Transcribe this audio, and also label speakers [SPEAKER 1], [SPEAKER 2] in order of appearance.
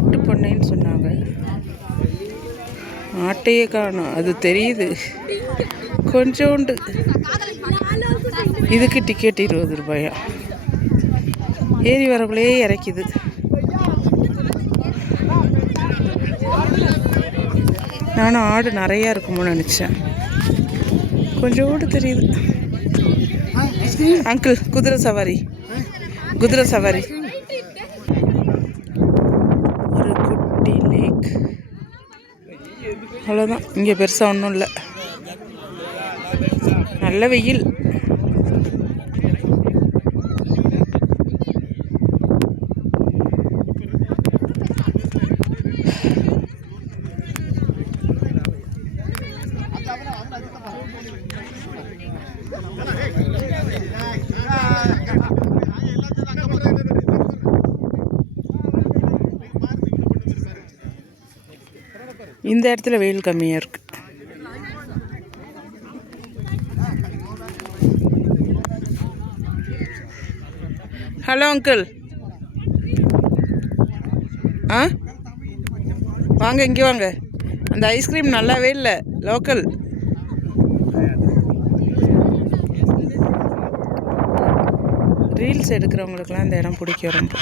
[SPEAKER 1] மாட்டு பண்ணைன்னு சொன்னாங்க. மாட்டையே காணும். அது தெரியுது. கொஞ்சோண்டு. இதுக்கு டிக்கெட் இருபது ரூபாயா? ஏறி வரக்குள்ளேயே இறக்கிது. நானும் ஆடு நிறையா இருக்குமோ நினச்சேன். கொஞ்சோண்டு தெரியுது. அங்கிள் குதிரை சவாரி. குதிரை சவாரி. ஒரு குட்டி லேக். அவ்வளோதான் இங்கே பெருசாக ஒன்றும் இல்லை. நல்ல வெயில். இந்த இடத்துல வெயில் கம்மியாக இருக்கு. Hello uncle. ஆ? வாங்க இங்கே வாங்க. அந்த ஐஸ்கிரீம் நல்லாவே இல்லை லோக்கல். ரீல்ஸ் எடுக்கிறவங்களுக்குலாம் இந்த இடம் பிடிக்கும் ரொம்ப.